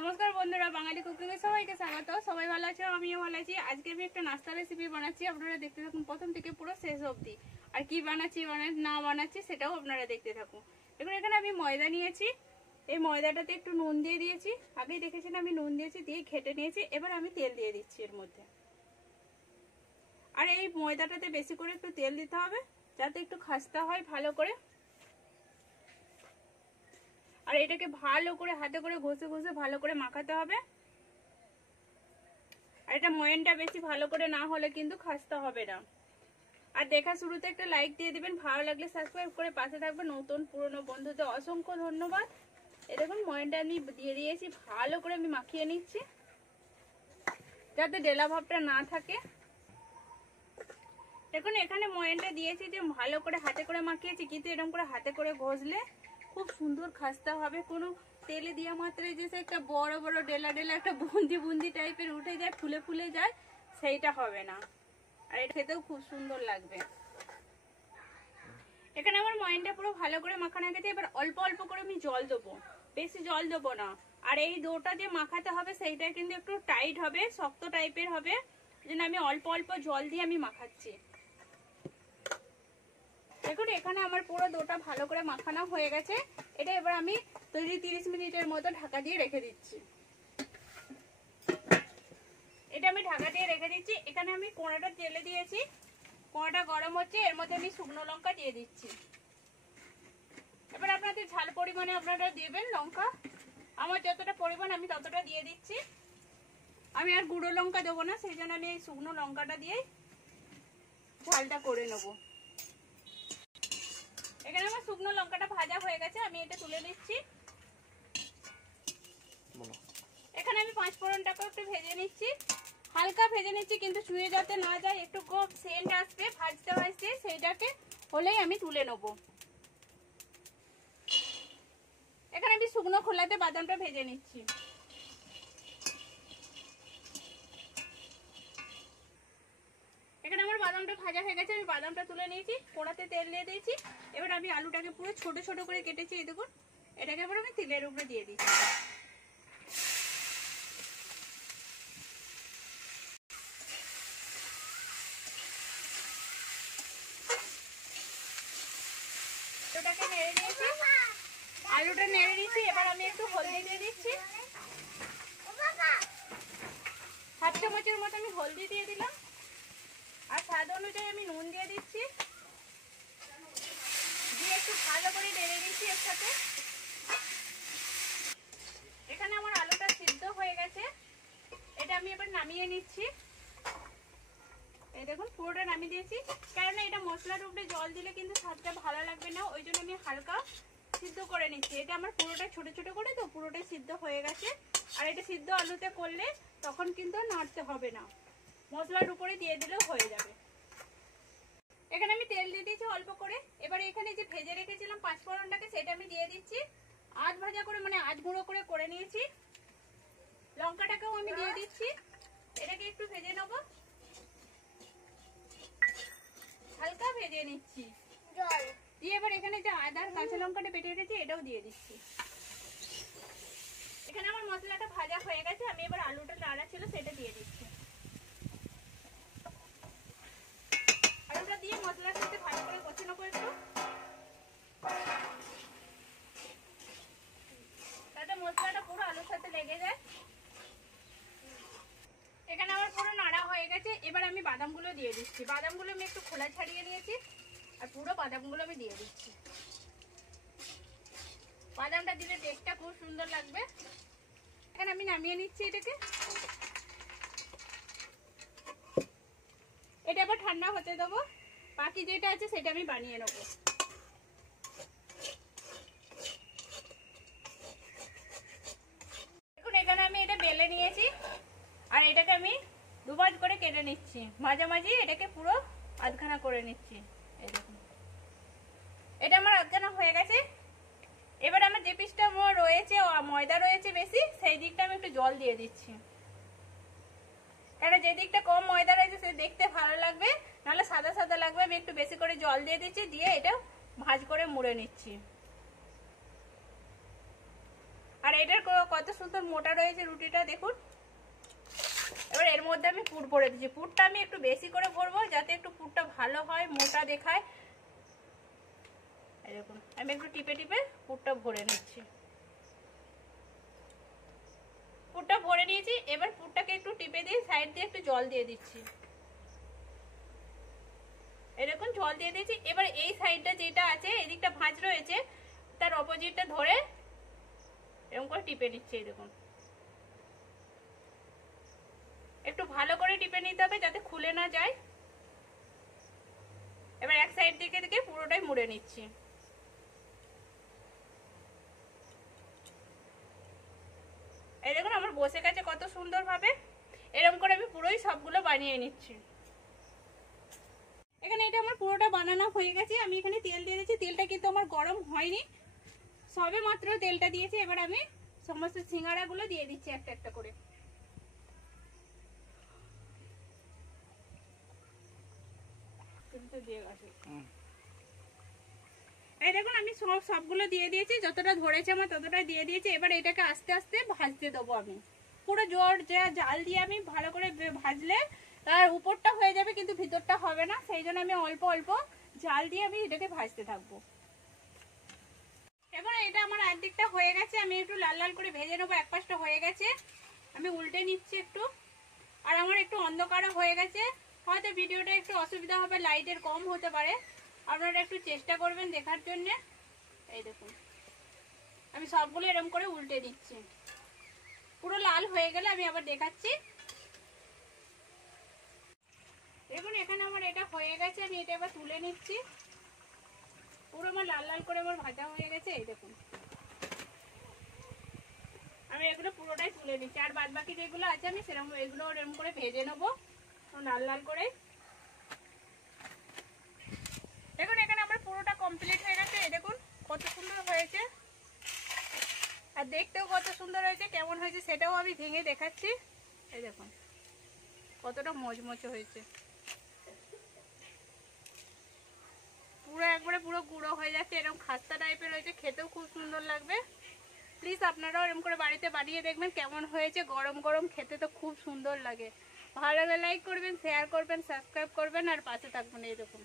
নমস্কার বন্ধুরা, বাঙালি কুকিংয়ে সবাইকে স্বাগত। সবাই ভালো আছো, আমিও ভালো আছি। আজকে আমি একটা নাস্তা রেসিপি বানাচ্ছি, আপনারা দেখতে থাকুন প্রথম থেকে পুরো শেষ অবধি। আর কি বানাচ্ছি না বানাচ্ছি সেটাও আপনারা দেখতে থাকুন। দেখুন, এখানে আমি ময়দা নিয়েছি। এই ময়দাটাতে একটু নুন দিয়ে দিয়েছি, আগেই দেখেছেন আমি নুন দিয়েছি, দিয়ে ঘেটে নিয়েছি। এবার আমি তেল দিয়ে দিচ্ছি এর মধ্যে। আর এই ময়দাটাতে বেশি করে একটু তেল দিতে হবে, যাতে একটু খাস্তা হয় ভালো করে। আর এটাকে ভালো করে হাতে করে ঘষে ঘষে ভালো করে মাখাতে হবে। আর এটা ময়ানটা বেশি ভালো করে না হলে কিন্তু খাস্তা হবে না। আর দেখা শুরুতে একটা লাইক দিয়ে দিবেন, ভালো লাগলে সাবস্ক্রাইব করে পাশে থাকবেন। নতুন পুরনো বন্ধুদের অসংখ্য ধন্যবাদ। এই দেখুন ময়ানটা আমি দিয়ে দিয়েছি, ভালো করে আমি মাখিয়ে নিচ্ছি যাতে ডেলা ভাবটা না থাকে। দেখুন এখানে ময়ানটা দিয়েছি যে ভালো করে হাতে করে মাখিয়েছি, কিন্তু এরকম করে হাতে করে ঘষলে খুব সুন্দর খাস্তা হবে। কোনো তেলে দেওয়া মাত্রায় যে একটা বড় বড় ডেলা ডেলা একটা বুন্দি বুন্দি টাইপের উঠে যায়, ফুলে ফুলে যায়, সেইটা হবে না। আর এটা খেতেও খুব সুন্দর লাগবে। এখানে আমার ময়ানটা পুরো ভালো করে মাখানো গেছে। এবার অল্প অল্প করে আমি জল দেবো, বেশি জল দেবো না। আর এই ডোটা যে মাখাতে হবে সেইটা কিন্তু একটু টাইট হবে, শক্ত টাইপের হবে, জন্য আমি অল্প অল্প জল দিয়ে আমি মাখাচ্ছি। দেখুন এখানে আমার পুরো ডোটা ভালো করে মাখানো হয়ে গেছে। এটা এবার আমি 30 মিনিটের মতো ঢাকা দিয়ে রেখে দিচ্ছি। এটা আমি ঢাকা দিয়ে রেখে দিচ্ছি। এখানে আমি কোড়াটা তেলে দিয়েছি, কোড়াটা গরম হচ্ছে, এর মধ্যে আমি শুকনো লঙ্কা দিয়ে দিচ্ছি। এবার আপনাদের ঝাল পরিমাণে আপনারা দিবেন লঙ্কা। আমার যতটা পরিমাণ আমি ততটা দিয়ে দিচ্ছি। আমি আর গুঁড়ো লঙ্কা দেবো না, সেই জন্য আমি এই শুকনো লঙ্কাটা দিয়ে ঝালটা করে নেবো। এখানে আমার শুকনো লঙ্কাটা ভাজা হয়ে গেছে, আমি এটা তুলে নিচ্ছি। এখানে আমি 5 ফোড়নটাকে একটু ভেজে নিচ্ছি, হালকা ভেজে নিচ্ছি, কিন্তু ছুঁয়ে যাতে না যায়, একটু খুব সেন্ট আসবে ভাজতে ভাজতে, সেইটাকে হলেই আমি তুলে নেব। এখানে আমি শুকনো খোলাতে বাদামটা ভেজে নিচ্ছি। এখানে আমার বাদামটা ভাজা হয়ে গেছে, আমি বাদামটা তুলে নিয়েছি, কড়াতে তেল দিয়ে দিয়েছি। এবার আমি আলুটাকে পুরো ছোট ছোট করে কেটেছি, এই দেখুন, এটাকে এবার আমি তেলের উপরে দিয়ে দিচ্ছি। আলুটাকে নেড়ে নিয়েছি, আলুটা নেড়ে নিয়েছি। এবার আমি একটু হলদি দিয়ে দিচ্ছি, 1/2 চামচের মতো আমি হলদি দিয়ে দিলাম। আর স্বাদ অনুযায়ী আমি নুন দিয়ে দিচ্ছি, দিয়ে একটু ভালো করে নেড়ে নিচ্ছি এর সাথে। এখানে আমার আলুটা সিদ্ধ হয়ে গেছে, এটা আমি এবার নামিয়ে নিচ্ছি। এই দেখুন পুরোটা নামিয়ে দিয়েছি, কারণ এটা মশলার উপরে জল দিলে কিন্তু স্বাদটা ভালো লাগবে না, ওই জন্য আমি হালকা সিদ্ধ করে নিচ্ছি। এটা আমার পুরোটা ছোট ছোট করে তো পুরোটাই সিদ্ধ হয়ে গেছে। আর এটা সিদ্ধ আলুতে করলে তখন কিন্তু নাড়তে হবে না, মশলার উপরে দিয়ে দিলেও হয়ে যাবে। এখানে আমি তেল দিয়ে দিয়েছি অল্প করে। এবার এখানে যে ভেজে রেখেছিলাম 5 ফোড়নটাকে, সেটা আমি দিয়ে দিচ্ছি। আধ ভাজা করে মানে আধ গুঁড়ো করে নিয়েছি। লঙ্কাটাকেও আমি দিয়ে দিচ্ছি, এটাকে একটু ভেজে নেবো, হালকা ভেজে নিচ্ছি দিয়ে। এবার এখানে যে আদা আর কাঁচা লঙ্কাটা বেটে রেখেছি, এটাও দিয়ে দিচ্ছি। এখানে আমার মশলাটা ভাজা হয়ে গেছে, আমি এবার আলুটা নাড়া ছিল সেটা দিয়ে দিচ্ছি। আলুটা দিয়ে মশলার সাথে ভালো করে কষে নেবো একটু, যাতে মশলাটা পুরো আলুর সাথে লেগে যায়। এখানে আমার পুরো নাড়া হয়ে গেছে। এবার আমি বাদামগুলো দিয়ে দিচ্ছি। বাদামগুলো আমি একটু খোলা ছাড়িয়ে নিয়েছি, আর পুরো বাদামগুলো আমি দিয়ে দিচ্ছি। বাদামটা দিলে টেস্টটা খুব সুন্দর লাগবে। এখানে আমি নামিয়ে নিচ্ছি এটাকে। এটা আবার ঠান্ডা হতে দেবো, বাকি যেটা আছে সেটা আমি বানিয়ে নেবো। দেখুন এখানে আমি এটা বেলে নিয়েছি, আর এটাকে আমি দুভাজ করে কেটে নিচ্ছি, মাঝামাঝি এটাকে পুরো আধখানা করে নিচ্ছি। এই দেখুন এটা আমার আধখানা হয়ে গেছে। এবার আমার যে পিসটা রয়েছে ময়দা রয়েছে বেশি, সেই দিকটা আমি একটু জল দিয়ে দিচ্ছি, কারণ যে দিকটা কম ময়দা রয়েছে সে দেখতে ভালো লাগবে, নাহলে সাদা সাদা লাগবে। আমি একটু বেশি করে জল দিয়ে দিচ্ছি, দিয়ে এটা ভাজ করে মুড়ে নিচ্ছি। আর এটার কত সুন্দর মোটা রয়েছে রুটিটা দেখুন। এবার এর মধ্যে আমি পুর ভরে দিচ্ছি। পুরটা আমি একটু বেশি করে ভরবো যাতে একটু পুরটা ভালো হয়, মোটা দেখায়। এই দেখুন আমি একটু টিপে টিপে পুরটা ভরে নিচ্ছি। পুরটা ভরে নিয়েছি। এবার পুরটাকে একটু টিপে দিয়ে সাইড দিয়ে একটু জল দিয়ে দিচ্ছি। এরকম জল দিয়ে দিয়েছি। এবার এই সাইডটা যেটা আছে এদিকটা ভাঁজ রয়েছে তার অপোজিটটা ধরে এরকম করে টিপে নিচ্ছি। এই দেখুন একটু ভালো করে টিপে নিতে হবে যাতে খুলে না যায়। এবার এক সাইড দিকে দিকে পুরোটাই মুড়ে নিচ্ছি। এই দেখুন আমার বসে গেছে কত সুন্দর ভাবে। এরকম করে আমি পুরোই সবগুলো বানিয়ে নিচ্ছি। এখানে এটা আমার পুরোটা বানানো হয়ে গেছে। আমি এখানে তেল দিয়ে দিয়েছি। তেলটা কিন্তু আমার গরম হয়নি, সবে মাত্র তেলটা দিয়েছি। এবার আমি সমস্ত সিঙ্গাড়াগুলো দিয়ে দিচ্ছি একটা একটা করে। এই দেখুন আমি সবগুলো দিয়ে দিয়েছি, যতটা ধরেছে আমার ততটাই দিয়ে দিয়েছি। এবার এটাকে আস্তে আস্তে ভাজতে দেবো আমি। পুরো জোর জাল দিয়ে আমি ভালো করে ভাজলে তার উপরটা হয়ে যাবে কিন্তু ভিতরটা হবে না, সেই জন্য আমি অল্প অল্প জাল দিয়ে আমি এটাকে ভাজতে থাকবো। এবার এটা আমার একদিকটা হয়ে গেছে, আমি একটু লাল লাল করে ভেজে নেবো। এক পাশটা হয়ে গেছে, আমি উল্টে নিচ্ছি একটু। আর আমার একটু অন্ধকারও হয়ে গেছে, হয়তো ভিডিওটা একটু অসুবিধা হবে, লাইটের কম হতে পারে, আপনারা একটু চেষ্টা করবেন দেখার জন্য। এই দেখুন আমি সবগুলো এরকম করে উল্টে দিচ্ছি। পুরো লাল হয়ে গেলে আমি আবার দেখাচ্ছি। দেখুন এখানে আমার এটা হয়ে গেছে, আমি এটা এবার তুলে নিচ্ছি। পুরো আমার লাল লাল করে আমার ভাজা হয়ে গেছে। এই দেখুন আমি এগুলো পুরোটাই তুলে নিচ্ছি। আর বাদ বাকি যেগুলো আছে আমি সেরকম এগুলো এরকম করে ভেজে নেবো লাল লাল করে। দেখুন এখানে আমার পুরোটা কমপ্লিট হয়ে গেছে। এই দেখুন কত সুন্দর হয়েছে, আর দেখতেও কত সুন্দর হয়েছে। কেমন হয়েছে সেটাও আমি ভেঙে দেখাচ্ছি। এই দেখুন কতটা মচমচে হয়েছে, পুরো একবারে পুরো গুঁড়ো হয়ে যাচ্ছে, এরকম খাস্তা টাইপের হয়েছে, খেতেও খুব সুন্দর লাগবে। প্লিজ আপনারাও এরকম করে বাড়িতে বানিয়ে দেখবেন কেমন হয়েছে। গরম গরম খেতে তো খুব সুন্দর লাগে। ভালো লাগলে লাইক করবেন, শেয়ার করবেন, সাবস্ক্রাইব করবেন আর পাশে থাকবেন। এই দেখুন।